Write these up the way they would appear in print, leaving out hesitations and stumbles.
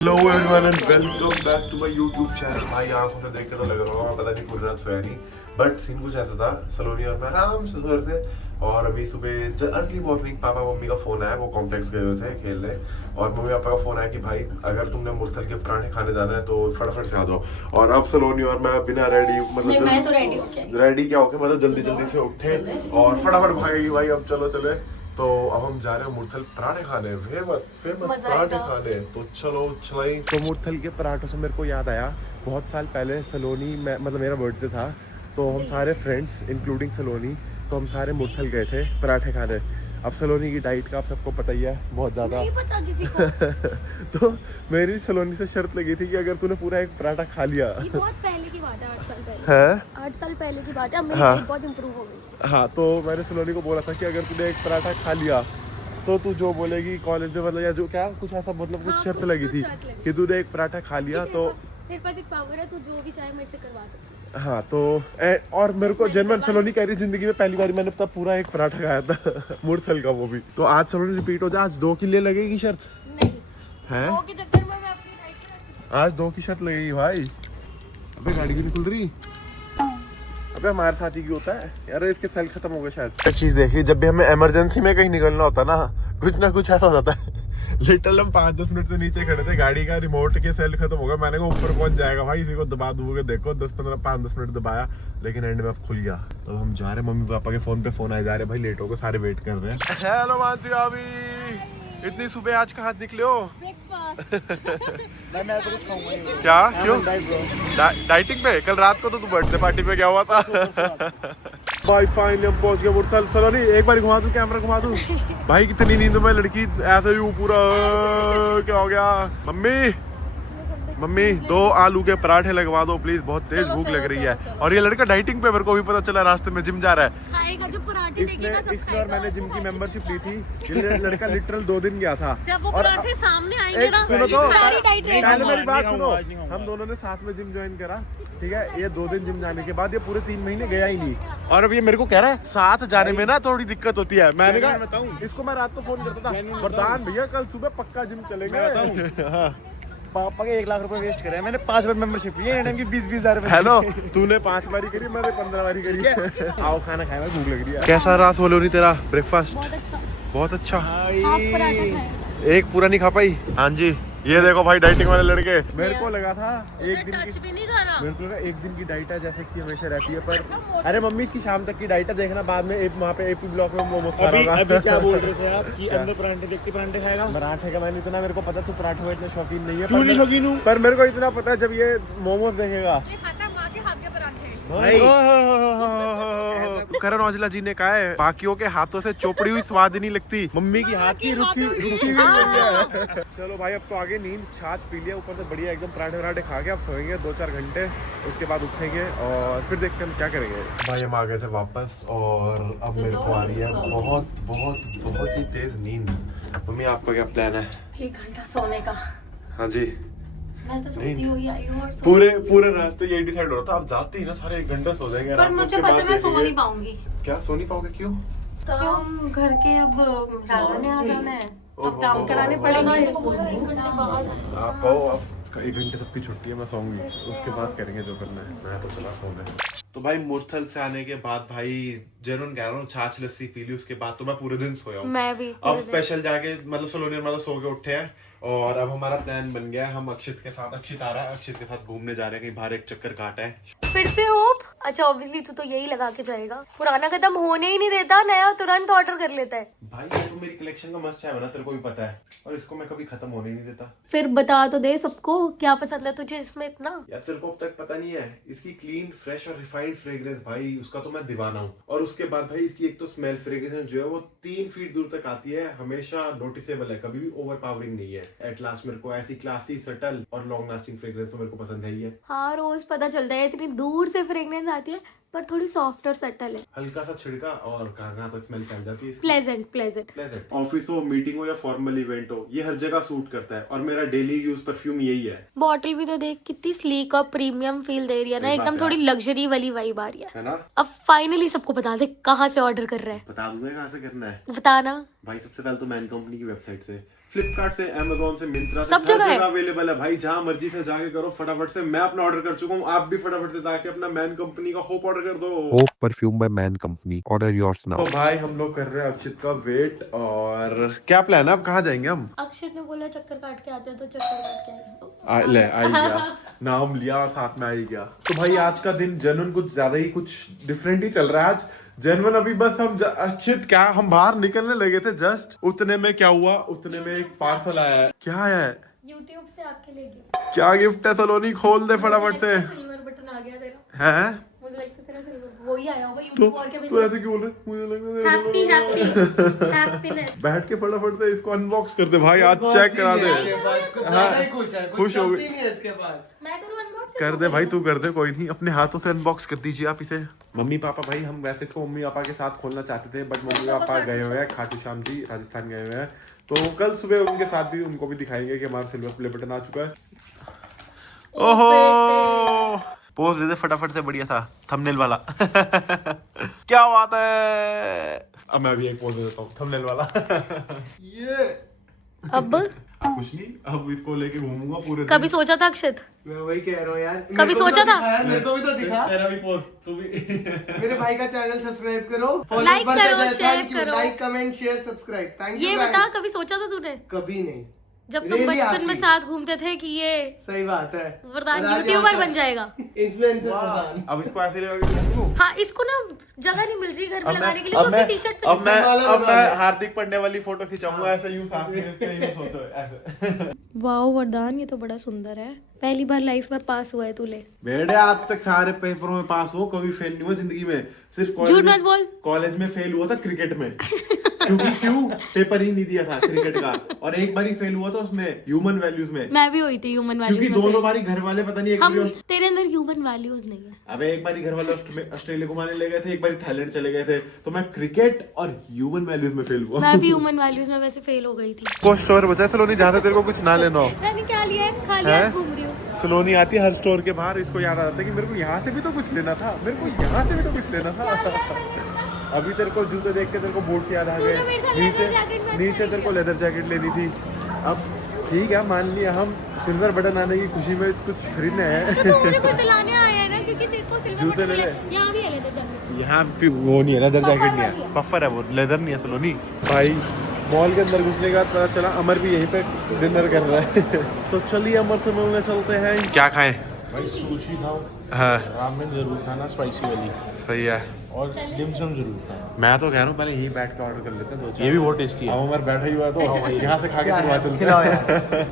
Hello everyone and welcome back to my YouTube channel. भाई आंखों से देख के तो लग रहा होगा पता नहीं पूरी रात सोया नहीं, बट सीन कुछ ऐसा था। सलोनी और मैं आराम से सो रहे थे और अभी सुबह अर्ली मॉर्निंग पापा मम्मी का फोन आया, वो कॉम्प्लेक्स गए हुए थे खेलने और मम्मी पापा का फोन आया कि भाई अगर तुमने मुरथल के पराठे खाने जाना है तो फटाफट से आ जाओ। और अब सलोनी और मैं बिना रेडी मतलब मैं तो रेडी होके मतलब जल्दी जल्दी से उठे और फटाफट भागे कि भाई अब चलो चले। तो अब हम जा रहे हैं मुरथल पराठे खाने, फेमस पराठे खाने। तो चलो चलाई। तो मुरथल के पराठों से मेरे को याद आया, बहुत साल पहले सलोनी में मतलब मेरा बर्थडे था, तो हम सारे फ्रेंड्स इंक्लूडिंग सलोनी, तो हम सारे मुरथल गए थे पराठे खाने। अब सलोनी की डाइट का आप सबको पता ही है, बहुत ज़्यादा नहीं पता किसी को। तो मेरी सलोनी से शर्त लगी थी कि अगर तूने पूरा एक पराठा खा लिया, ये बहुत पहले की बात है, 8 साल पहले है 8 साल पहले की बात है। अब मेरी हाँ। डाइट बहुत इम्प्रूव हो गई। हाँ, तो मैंने सलोनी को बोला था कि अगर तूने एक पराठा खा लिया तो तू जो बोलेगी कॉलेज में, मतलब या जो क्या कुछ ऐसा मतलब कुछ हाँ, शर्त कुछ लगी थी शर्त लगी। कि तूने एक पराठा खा लिया तो मेरे पास एक पावर है, तू जो भी चाहे मेरे से करवा सकती है। हाँ। तो और मेरे को जनरल सलोनी कह रही जिंदगी में पहली बार मैंने तब पूरा एक पराठा खाया था मुरथल का, वो भी। तो आज सलोनी रिपीट हो जाए, आज 2 के लिए लगेगी शर्त नहीं, है? 2 के चक्कर में मैं अपनी डाइट में आज 2 की शर्त लगेगी भाई। अबे गाड़ी भी नहीं खुल रही। अबे हमारे साथ ही क्यों होता है यार, इसके सेल खत्म हो गए शायद। एक चीज देखी, जब भी हमें इमरजेंसी में कहीं निकलना होता ना कुछ ऐसा हो जाता है। लिटरल हम 5-10 मिनट से नीचे खड़े थे, गाड़ी का रिमोट के सेल खत्म हो गया। मैंने कहा ऊपर कौन जाएगा भाई, इसी को दबा दूंगे। देखो 5-10 मिनट दबाया, लेकिन एंड में अब खुल गया। तो हम जा रहे हैं, मम्मी पापा के फोन पे फोन आए जा रहे हैं, भाई लेट हो गए, सारे वेट कर रहे हैं। हेलो मानसी भाभी, इतनी सुबह आज कहाँ निकले हो? मैं तो कुछ खाऊंगा ही। क्या क्यों? डाइट डाइटिंग पे? कल रात को तो तू बर्थडे पार्टी पे गया हुआ था। भाई फाइनली हम पहुंच गए मुरथल। चलो नहीं एक बार घुमा दूं, कैमरा घुमा दूं। भाई कितनी नींद में लड़की ऐसे ही पूरा क्या हो गया। मम्मी 2 आलू के पराठे लगवा दो प्लीज, बहुत तेज भूख लग रही है। और ये लड़का डाइटिंग पे, मेरे को भी पता चला रास्ते में जिम जा रहा है। खाएगा जो पराठे इसने और मैंने जिम की मेंबरशिप ली थी। ये लड़का लिटरल 2 दिन गया था। जब वो और पराठे सामने आएंगे ना, सुनो तो, सारी डाइट नहीं पहले खाऊंगा, मेरी बात नहीं सुनो। खाऊंगा, नहीं खाऊंगा। हम दोनों ने साथ में जिम ज्वाइन करा, ठीक है। ये 2 दिन जिम जाने के बाद ये पूरे 3 महीने गया ही नहीं। और अब ये मेरे को कह रहा है साथ जाने में ना थोड़ी दिक्कत होती है। मैंने कहा बताऊं, इसको मैं रात को फोन करता था, बताऊं। वरदान भैया कल सुबह पक्का जिम चलेंगे। हाँ। पापा के 1 लाख रुपए वेस्ट करे, मैंने 5 बार मेंबरशिप ली है, की 20-20 हजार रुपए। हेलो, तूने 5 बारी करी, मैंने 15 बारी करी है। आओ खाना खाए, भूख लग रही है। कैसा रहा सोलोनी तेरा ब्रेकफास्ट? बहुत अच्छा। बहुत अच्छा। हाफ पराठा खाया। एक पूरा नहीं खा पाई। हाँ जी, ये देखो भाई डाइटिंग वाले लड़के। मेरे को लगा था एक दिन टच की, भी नहीं करा। मेरे को लगा एक दिन की डाइट है जैसे कि हमेशा रहती है, पर अरे मम्मी की शाम तक की डाइट है, देखना बाद में वहाँ पे एपी ब्लॉक में मोमोज खा रहा अभी होगा। क्या बोल रहे थे आप कि अंदर पराठे देख के पराठे खाएगा? पराठे का मैंने इतना, मेरे को पता तू पराठों में इतना शौकीन नहीं है, क्यों नहीं शौकीन हूँ? पर मेरे को इतना पता है जब ये मोमोज देखेगा। करण औजला जी ने कहा है बाकियों के हाथों से चोपड़ी हुई स्वाद नहीं लगती, मम्मी की हाथ की रुखी हुई बढ़िया है। चलो भाई अब तो आगे नींद, छाछ पी लिया ऊपर से बढ़िया एकदम, पराठे वराठे खा के अब सोएंगे 2-4 घंटे, उसके बाद उठेंगे और फिर देखते हैं हम क्या करेंगे। भाई हम आ गए थे वापस और अब मेरे को आ रही है बहुत बहुत बहुत ही तेज नींद। मम्मी आपका क्या प्लान है? 1 घंटा सोने का। हाँ जी, मैं तो सोती हुई आई हूँ और पूरे रास्ते यही डिसाइड हो रहा था, आप जाते ही ना सारे 1 घंटा सो जाएंगे। पर मुझे पता मैं सो नहीं पाऊंगी। क्या सो नहीं पाओगे? क्यों? क्यों? घर के अब राधा ने आ जाना है, ओहो, अब काम कराने ओहो, पड़ेंगे। आप कहो, आप 1 घंटे तक की छुट्टी है, मैं सोऊंगी, उसके बाद करेंगे जो करना है। मैं तो चला सोने। तो भाई मुरथल से आने के बाद भाई जेनुइन कह रहा हूँ, छाछ लस्सी पी ली, उसके बाद तो मैं पूरे दिन सोया हूँ। मैं भी अब स्पेशल जाके मतलब सलोनी मतलब सो के उठे हैं और अब हमारा प्लान बन गया है, हम अक्षित आ रहा है, अक्षित के साथ घूमने जा रहे हैं, कहीं बाहर एक चक्कर काटा है। फिर से होप। अच्छा ऑब्वियसली तू तो यही लगा के जाएगा, पुराना खत्म होने ही नहीं देता, नया तुरंत ऑर्डर कर लेता है। भाई ये तो मेरी कलेक्शन का मस्ट है ना, तेरे को भी पता है, और इसको मैं कभी खत्म होने नहीं देता। फिर बता तो दे सबको क्या पसंद है तुझे इसमें इतना। यार तेरे को अब तक पता नहीं है, इसकी क्लीन फ्रेश और रिफाइंड फ्रेग्रेंस भाई, उसका तो मैं दीवाना हूँ। और उसके बाद भाई इसकी एक तो स्मेल फ्रेग्रेंस जो है वो 3 फीट दूर तक आती है, हमेशा नोटिसेबल है, कभी भी ओवर पावरिंग नहीं है। एट लास्ट मेरे को ऐसी क्लासी, सटल और लॉन्ग लास्टिंग फ्रेग्रेंस तो मेरे को पसंद है ही है। हाँ रोज पता चलता है, इतनी दूर से फ्रेग्रेंस आती है पर थोड़ी सॉफ्ट और सटल है। हल्का सा छिड़का और कहाँ तक स्मेल फैल जाती है। प्लेजेंट। प्लेजेंट। ऑफिस हो, मीटिंग हो या फॉर्मल इवेंट हो, ये हर जगह सूट करता है और मेरा डेली यूज परफ्यूम यही है। बॉटल भी तो देख कितनी स्लीक और प्रीमियम फील दे रही है ना, सही बात एकदम है। थोड़ी लग्जरी वाली वाइब आ रही है ना? अब फाइनली सबको बता दे कहाँ से ऑर्डर कर रहा है। बता दूंगा कहाँ से करना है। बताना भाई सबसे पहले तो मैन कंपनी की वेबसाइट से, फ्लिपकार्ट से, अमेजोन से, मिंत्रा से, सब जगह है। अवेलेबल है भाई, जहाँ मर्जी से जाके करो फटाफट से। मैं अपना ऑर्डर कर चुका हूँ, आप भी फटाफट से जाके अपना मैन कंपनी का होप ऑर्डर कर दो। Hope perfume by man company, order yours now. तो भाई हम लोग कर रहे हैं अक्षित का वेट, और क्या प्लान है, अब कहाँ जाएंगे हम? अक्षित ने बोला चक्कर काट के आते हैं, तो चक्कर काट के आए। ले आई गया, नाम लिया साथ में आई गया। तो भाई आज का दिन जनरल कुछ ज्यादा ही कुछ डिफरेंट ही चल रहा है आज। जनरल अभी बस हम अक्षित क्या हम बाहर निकलने लगे थे जस्ट, उतने में क्या हुआ, उतने में एक पार्सल आया है। क्या है? यूट्यूब से आपके लिए गिफ्ट। क्या गिफ्ट है सलोनी, खोल दे फटाफट से। सिल्वर बटन आ गया तेरा। है मुझे लगता है तेरा सिल्वर वही आया होगा तो यूट्यूब और क्या तू ऐसे क्यों बोल रहा है? मुझे लगता है हैप्पी हैप्पी हैप्पीनेस। बैठ के फटाफट से इसको अनबॉक्स कर दे भाई, आज चेक करा दे। खुश हो गए, मैं करूं अनबॉक्स? कर दे भाई, तू कर दे, कोई नहीं, अपने हाथों से अनबॉक्स कर दीजिए आप इसे। मम्मी पापा भाई हम वैसे तो मम्मी पापा के साथ खोलना चाहते थे, बट मम्मी पापा गए हुए हैं खाटू श्याम जी, राजस्थान गए हुए हैं। तो कल सुबह उनके साथ भी उनको भी दिखाएंगे कि हमारा सिल्वर प्ले बटन आ चुका है। ओहो, पोज दे दे फटाफट से, बढ़िया था थंबनेल वाला। क्या बात है, अब मैं भी एक पोज दे देता हूँ थंबनेल वाला। ये अब कुछ नहीं, अब इसको लेके घूमूंगा पूरे कभी सोचा था अक्षित? मैं वही कह रहा हूँ यार, कभी सोचा था? मेरे को भी तो दिखा। तेरा भी पोज, तू भी। मेरे भाई का चैनल सब्सक्राइब करो, Like करो, share करो। Like comment share subscribe, thank you. ये बता, कभी सोचा था तूने कभी नहीं, जब तुम Really बचपन में happy। साथ घूमते थे कि ये सही बात है, वरदान और आज यूट्यूबर यहाँ बन जाएगा? इन्फ्लुएंसर वरदान। अब इसको ऐसे लगा के घूम लूं? हाँ, इसको ना जगह नहीं मिल रही घर में अब लगाने के मैं लिए, तो अब मैं अपनी टी शर्ट अब मैं वाला अब बना मैं ले। हार्दिक पांड्या वाली फोटो खिंचाऊंगा ऐसे, यूं साथ में इसके यूं सोते हुए ऐसे। वाओ वरदान, ये तो बड़ा सुंदर है। पहली बार लाइफ में पास हुआ है तू। ले बेटे आज तक सारे पेपरों में पास हुआ, कभी फेल नहीं हुआ जिंदगी में, सिर्फ झूठ मत बोल। कॉलेज में फेल हुआ था क्रिकेट में। क्यों पेपर ही नहीं दिया था क्रिकेट का, और एक बार ही फेल हुआ था उसमें ह्यूमन वैल्यूज में, मैं भी हुई थी ह्यूमन क्योंकि वैल्यूज दोनों बारी घर वाले पता नहीं, एक हम बारी तेरे अंदर ह्यूमन वैल्यूज नहीं है। अबे एक बारी घर वाले ऑस्ट्रेलिया घुमाने ले गए थे, एक बारी थाईलैंड चले गए थे, तो मैं क्रिकेट और ह्यूमन वैल्यूज में फेल हुआ। मैं भी ह्यूमन वैल्यूज में वैसे फेल हो गई थी। वो स्टोर बचा सलोनी जहाँ से तेरे को कुछ ना लेना हो। मैंने क्या लिया है? खाली हाथ घूम रही हूँ। सलोनी आती है हर स्टोर के बाहर, इसको याद आ जाता है कि मेरे को यहाँ से भी तो कुछ लेना था, मेरे को यहाँ से भी तो कुछ लेना था। अभी तेरे को जूते देख के तेरे को बूट्स याद आ गए, नीचे तेरे को लेदर जैकेट लेनी थी। अब ठीक है, मान लिया हम सिल्वर बटन आने की खुशी में कुछ खरीदने हैं। तो मुझे कुछ दिलाने आया है ना, क्योंकि तेरे को सिल्वर जूते बटन ले ले। यहाँ भी है लेदर जैकेट। यहाँ भी वो नहीं है, लेदर जैकेट नहीं वाली है, है। पफर है वो, लेदर नहीं है सलोनी। भाई मॉल के अंदर घुसने का पता चला अमर भी यहीं पे डिनर कर रहा है। तो चलिए अमर से मिलने चलते हैं। क्या खाएं? भाई सुशी खाओ, हाँ रामेन जरूर खाना स्पाइसी वाली, सही है। और डिमसम जरूर खाना। मैं तो कह रहा हूँ पहले यहीं बैठ के ऑर्डर कर लेते हैं दो चार। ये भी बहुत टेस्टी है। अब उमर बैठा ही हुआ है तो यहाँ से खा के फिर वहाँ चलते खिलाओ हैं।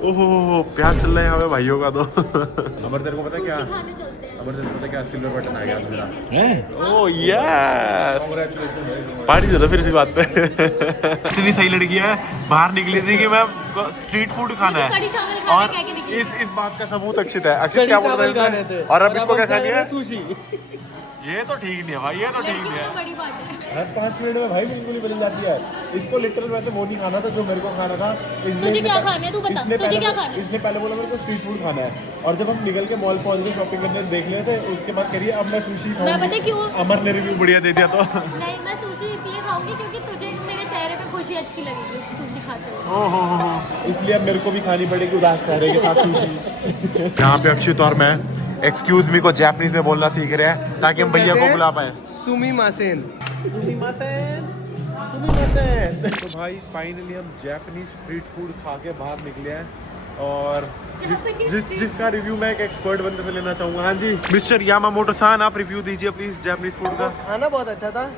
ओहो प्यार चल रहा है यहाँ पे भाइयों का तो। अमर तेरे को पता है क्या, सुशी खाने चलते हैं। अमर तेरे को पता है क्या, सिल्वर बटन आ गया आज मेरा। हैं? Oh yes, congratulation. पार्टी दे दो फिर इसी बात पे। इतनी सही लड़की है, बाहर निकली थी कि मैं स्ट्रीट फूड खाना कड़ी है, चावल खाने और कह के निकली। इस बात का सबूत अक्षित है। अक्षित क्या बोल रहे थे? और अब इसको क्या खानी है? सुशी। ये तो ठीक नहीं है भाई, ये तो ठीक नहीं है। तो बड़ी बात है। हर 5 मिनट में भाई बिल्कुल ही बदल जाती है। इसको लिटरल वैसे वो नहीं खाना था जो मेरे को खाना था। तुझे क्या खाना है? तू बता, तुझे क्या खाना है? इसने पहले बोला मेरे को स्ट्रीट फूड खाना है, और जब हम निकल के मॉल पहुंच गए शॉपिंग करने देख लिए थे, उसके बाद करिए अब मैं सुशी मैं खाऊंगी। पता क्यों? अमर ने रिव्यू बढ़िया दे दिया तो। नहीं, मैं सुशी इसलिए खाऊंगी क्योंकि तुझे मेरे चेहरे पे खुशी अच्छी लगेगी सुशी खाते हुए। ओहो, इसलिए अब मेरे को भी खानी पड़ेगी उदास चेहरे के साथ सुशी। यहाँ पे अक्षित और मैं एक्सक्यूज मी को जापानीज में बोलना सीख रहे हैं ताकि हम भैया को बुला पाए। सुमिमासेन। तो भाई फाइनली हम जापानीज स्ट्रीट फूड खा के बाहर निकले हैं, और जिसका रिव्यू मैं एक एक्सपर्ट बंदे से लेना चाहूंगा। हाँ जी मिस्टर यामामोटो सान, आप रिव्यू दीजिए प्लीज जापानीज फूड का। खाना बहुत अच्छा था,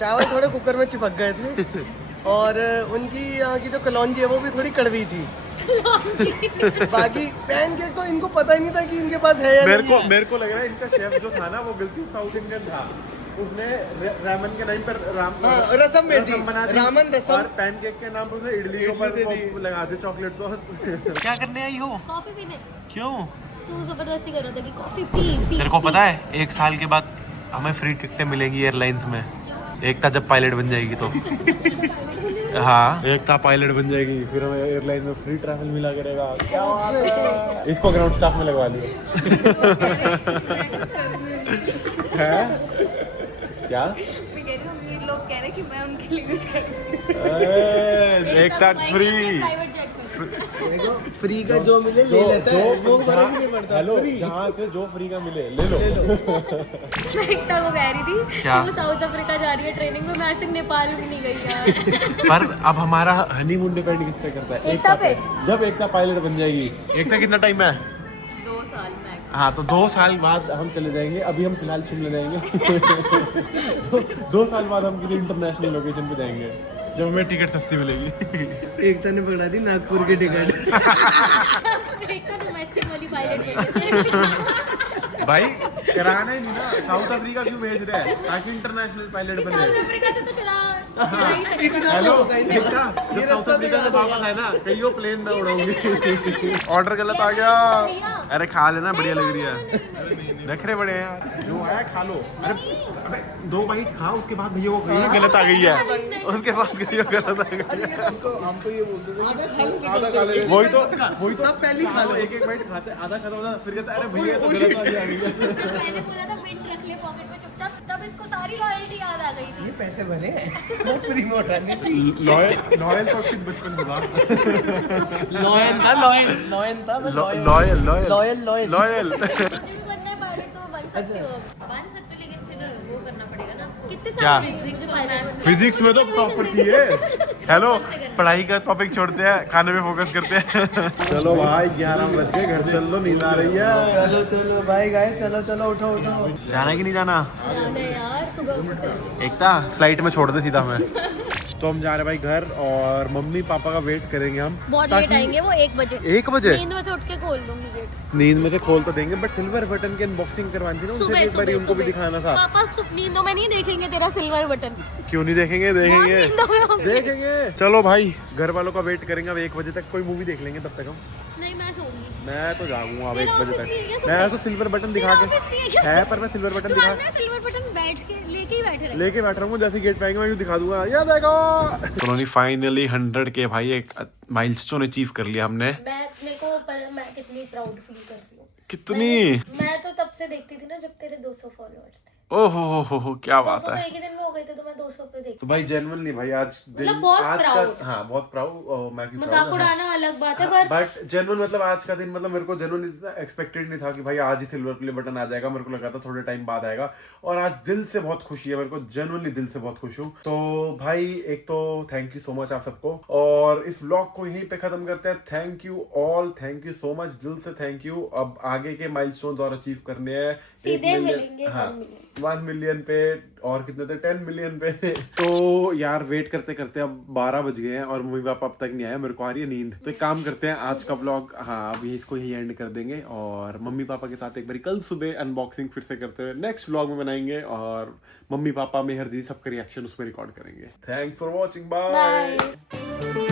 चावल थोड़े कुकर में चिपक गए थे, और उनकी यहाँ की जो कलौंजी है वो भी थोड़ी कड़वी थी। बाकी पैनकेक तो इनको पता ही नहीं था कि इनके पास है या नहीं है। मेरे को लग रहा है इनका शेफ जो था ना वो बिल्कुल साउथ इंडियन था, उसने रामन के नाम पर रसम बना दी, रामन रसम, और पैनकेक के नाम पर उसने इडली के ऊपर वो लगा दी चॉकलेट सॉस। क्या करने आई हो? कॉफी पीने। क्यों? तू जबरदस्ती कर रहा था कि कॉफी पी। तेरे को पता है 1 साल के बाद हमें फ्री टिकटें मिलेंगी एयरलाइंस में, एकता जब पायलट बन जाएगी तो। हाँ एकता पायलट बन जाएगी, फिर हमें एयरलाइन में फ्री ट्रैवल मिला करेगा। क्या बात है? इसको ग्राउंड स्टाफ में लगवा लियो। है क्या? लोग कह रहे कि मैं उनके लिए कुछ करूं। एकता फ्री। प्राइवेट जेट में देखो फ्री का जो मिले ले लेता है, वो फर्क नहीं पड़ता। हेलो, फ्री जहाँ से जो फ्री का मिले ले लो। मैं एकता को कह रही थी कि वो साउथ अफ्रीका जा रही है ट्रेनिंग में, मैं आज तक नेपाल भी नहीं गई यार। पर अब हमारा हनीमून डिपेंड किस पे करता है? एकता पे। जब एकता पायलट बन जाएगी। एकता कितना टाइम है? 2 साल मैक्स। हाँ, तो 2 साल बाद हम चले जाएंगे। अभी हम फिलहाल शिमला जाएंगे। तो 2 साल बाद हम किसी इंटरनेशनल लोकेशन पे जाएंगे जब हमें टिकट सस्ती मिलेगी। एकता ने पकड़ा दी नागपुर की टिकट। एकता डोमेस्टिक वाली पायलट भाई कराना ही नहीं ना, साउथ अफ्रीका क्यों भेज रहे हैं? ताकि इंटरनेशनल पायलट बने। साउथ अफ्रीका से तो चला इतना हेलो, तो होगा ही ना। एकता, जब साउथ अफ्रीका से वापस आए ना, कहीं वो प्लेन में उड़ाऊंगी। ऑर्डर गलत आ गया। अरे खा लेना, बढ़िया लग रही है। रख रहे बड़े यार, जो है खा लो। अबे 2 बाइट खा, उसके बाद भैया को कहीं गलत आ गई है, उसके बाद भैया को गलत आ गई। हमको ये बोलते थे आधा खा ले। वही तो सब पहले ही खा लो। एक बाइट खाते, आधा खत्म होता, फिर कहता अरे भैया तो गलत आ गया। जब मैंने बोला था मिंट रख ले पॉकेट में चुपचाप, तब इसको सारी लॉयल्टी याद आ गई थी। ये पैसे भरे हैं, वो फ्री में उठाने थी। लॉयल तो अक्षित बचपन से था। लॉयन था, लॉयन था, मैं लॉयल लॉयल। लॉयल। मुझे भी बनना है पायलट, तो मैं बन सकती हूँ। बन सकते हो, लेकिन फिर वो करना पड़ेगा ना आपको। कितने क्या? साल फिजिक्स पायलट? फिजिक्स में तो टॉपर थी ये। हेलो, पढ़ाई का टॉपिक छोड़ते हैं, खाने पे फोकस करते हैं। चलो भाई 11 बज गए, घर चल लो, नींद आ रही है। चलो चलो भाई गाइस, चलो चलो उठो उठो। जाना कि नहीं जाना? जाना है यार, सुबह ऑफिस है। एकता फ्लाइट में छोड़ दे सीधा मैं। तो हम जा रहे भाई घर, और मम्मी पापा का वेट करेंगे हम। बहुत लेट आएंगे वो 1 बजे। 1 बजे? नींद में से उठ के खोल दूंगी गेट। नींद में से खोल तो देंगे, बट सिल्वर बटन की अनबॉक्सिंग करवानी थी ना उनसे, सुबह एक बार उनको भी दिखाना था। पापा नींदों में नहीं देखेंगे तेरा सिल्वर बटन। क्यों नहीं देखेंगे? देखेंगे, बहुत नींदों में होंगे। देखेंगे। चलो भाई, घर वालों का वेट करेंगे अब 1 बजे तक। कोई मूवी देख लेंगे तब तक हम। नहीं, मैं सोऊंगी। मैं तो जाऊंगा अब तेरा 1 बजे ऑफिस भी है क्या तक। सुबह? मैं तो सिल्वर बटन दिखा तेरा ऑफिस भी है के क्या? है, पर मैं सिल्वर बटन दिखा तुम्हारा सिल्वर बटन बैठ के लेके ही बैठे रहे। लेके बैठ रहा हूँ। जैसे गेट पे आएंगे मैं यूँ दिखा दूंगा, ये देखो। कॉलोनी फाइनली 100 के भाई एक माइलस्टोन अचीव कर लिया हमने। मेरे को मैं कितनी प्राउड फील कर रही हूँ। कितनी? मैं तो तब से देखती थी ना जब तेरे 200 फॉलोअर्स थे। ओहो, क्या बात 200 तो है। एक ही दिन में हो गए थे, तो मैं 200 पे देखती। तो भाई जेन्युइनली भाई आज दिन, मतलब बहुत आज proud। का, हाँ बहुत प्राउड। मैं भी मजाक proud, उड़ाना अलग बात है, पर बट जेन्युइन मतलब आज का दिन, मतलब मेरे को जेन्युइन एक्सपेक्टेड नहीं था कि भाई आज ही सिल्वर प्ले बटन आ जाएगा। मेरे को लगा था थोड़े टाइम बाद आएगा, और आज दिल से बहुत खुशी है मेरे को, जेन्युइनली दिल से बहुत खुश हूँ। तो भाई एक तो थैंक यू सो मच आप सबको, और इस व्लॉग को यहीं पे खत्म करते हैं। Thank you all, thank you so much, दिल से थैंक यू। अब आगे के माइलस्टोन और अचीव करने हैं। सीधे मिलेंगे 1 मिलियन पे, और कितने थे 10 मिलियन पे। तो यार वेट करते करते अब 12 बज गए हैं, और मम्मी पापा अब तक नहीं आए। मेरे को आ रही है नींद, तो एक काम करते हैं आज का व्लॉग, हाँ अभी इसको ही एंड कर देंगे, और मम्मी पापा के साथ एक बार कल सुबह अनबॉक्सिंग फिर से करते हुए नेक्स्ट व्लॉग में बनाएंगे, और मम्मी पापा मेहर दीदी सबका रिएक्शन उसमें रिकॉर्ड करेंगे। Thanks for watching, bye. Bye.